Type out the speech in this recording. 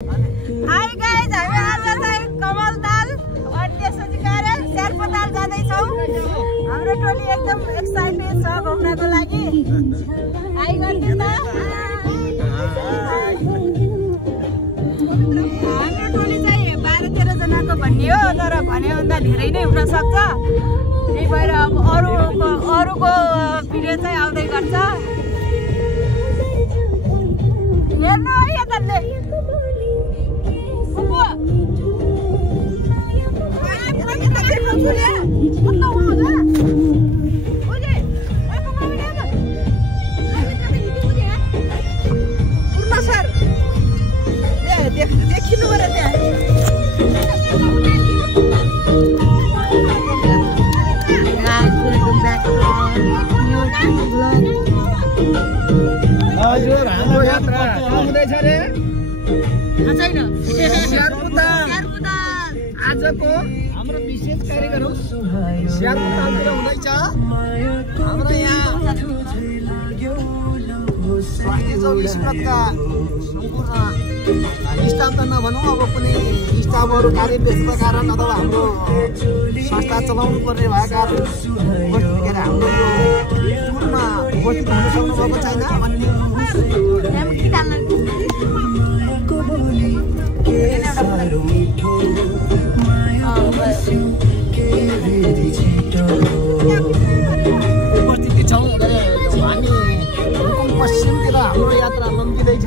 Hi guys, हामी आज चाहिँ कमल दाल अनि त्यसपछि गएर शेर्पा दाल जाँदैछौँ। हाम्रो टोली एकदम एक्साइटेड छ घुम्नको लागि। हाई गर्नु त। हाम्रो टोली चाहिँ 12-13 जनाको भन्ने हो, तर भन्योभन्दा धेरै नै हुन सक्छ। त्यही भएर अब अरूको भिडियो चाहिँ आउँदै गर्छ। हेर्नु है यताले। हजुर, हाम्रो यात्रा हुँदैछ रे। आजको हाम्रो विशेष कार्यक्रम शेर्पातिर हुँदैछ। हाम्रो यहाँ स्वास्थ्य स्टाफका सम्पूर्ण स्टाफ त नभनौँ, अब कुनै स्टाफहरू कार्य व्यस्तता कारण अथवा हाम्रो संस्था चलाउनु पर्ने भएको कारण उपस्थित हाम्रो यो टुरमा उपस्थित हुन सक्नु भएको छैन। उपस्थिति छौँ। हामी पश्चिमतिर हाम्रो यात्रा लम्किँदैछ।